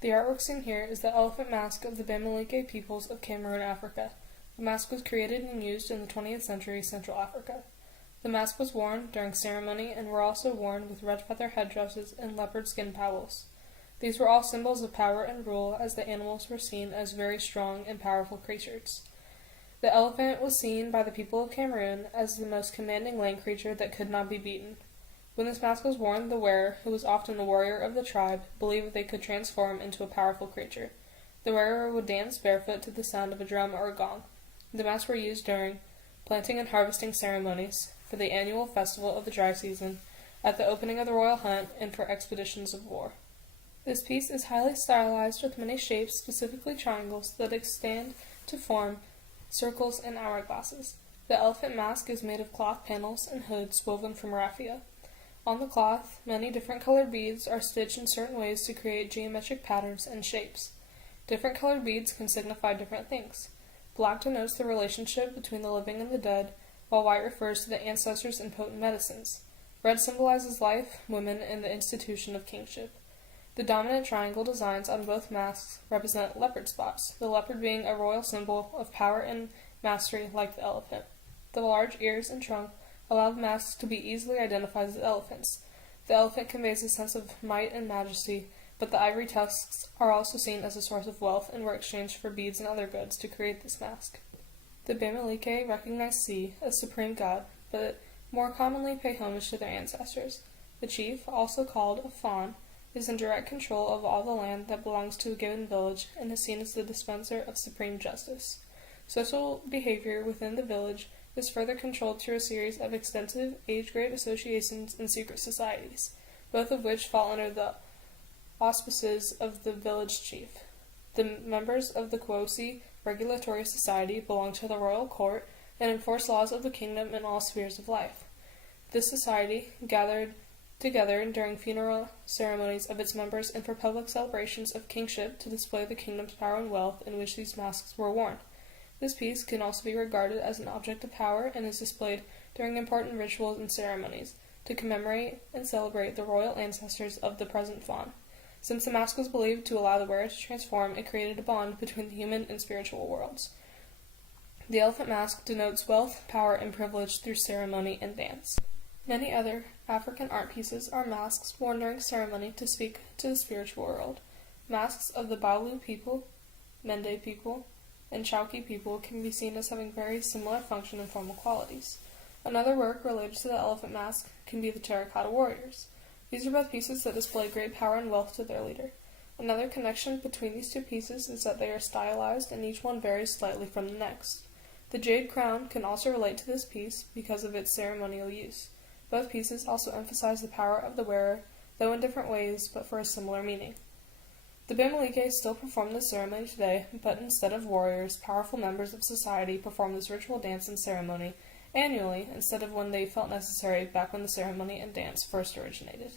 The artwork seen here is the elephant mask of the Bamileke peoples of Cameroon, Africa. The mask was created and used in the 20th century Central Africa. The mask was worn during ceremony and were also worn with red feather headdresses and leopard skin pauls. These were all symbols of power and rule, as the animals were seen as very strong and powerful creatures. The elephant was seen by the people of Cameroon as the most commanding land creature that could not be beaten. When this mask was worn, the wearer, who was often the warrior of the tribe, believed they could transform into a powerful creature. The wearer would dance barefoot to the sound of a drum or a gong. The masks were used during planting and harvesting ceremonies, for the annual festival of the dry season, at the opening of the royal hunt, and for expeditions of war. This piece is highly stylized with many shapes, specifically triangles, that extend to form circles and hourglasses. The elephant mask is made of cloth panels and hoods woven from raffia. On the cloth, many different colored beads are stitched in certain ways to create geometric patterns and shapes. Different colored beads can signify different things. Black denotes the relationship between the living and the dead, while white refers to the ancestors and potent medicines. Red symbolizes life, women, and the institution of kingship. The dominant triangle designs on both masks represent leopard spots, the leopard being a royal symbol of power and mastery like the elephant. The large ears and trunk allow the masks to be easily identified as elephants. The elephant conveys a sense of might and majesty, but the ivory tusks are also seen as a source of wealth and were exchanged for beads and other goods to create this mask. The Bamileke recognize Si as supreme god, but more commonly pay homage to their ancestors. The chief, also called a fawn, is in direct control of all the land that belongs to a given village and is seen as the dispenser of supreme justice. Social behavior within the village is further controlled through a series of extensive age-grade associations and secret societies, both of which fall under the auspices of the village chief. The members of the Kwosi Regulatory Society belong to the royal court and enforce laws of the kingdom in all spheres of life. This society gathered together during funeral ceremonies of its members and for public celebrations of kingship to display the kingdom's power and wealth in which these masks were worn. This piece can also be regarded as an object of power and is displayed during important rituals and ceremonies to commemorate and celebrate the royal ancestors of the present fawn. Since the mask was believed to allow the wearer to transform, it created a bond between the human and spiritual worlds. The elephant mask denotes wealth, power, and privilege through ceremony and dance. Many other African art pieces are masks worn during ceremony to speak to the spiritual world. Masks of the Baulu people, Mende people, and Chauki people can be seen as having very similar function and formal qualities. Another work related to the elephant mask can be the terracotta warriors. These are both pieces that display great power and wealth to their leader. Another connection between these two pieces is that they are stylized and each one varies slightly from the next. The jade crown can also relate to this piece because of its ceremonial use. Both pieces also emphasize the power of the wearer, though in different ways, but for a similar meaning. The Bamileke still perform this ceremony today, but instead of warriors, powerful members of society perform this ritual dance and ceremony annually instead of when they felt necessary back when the ceremony and dance first originated.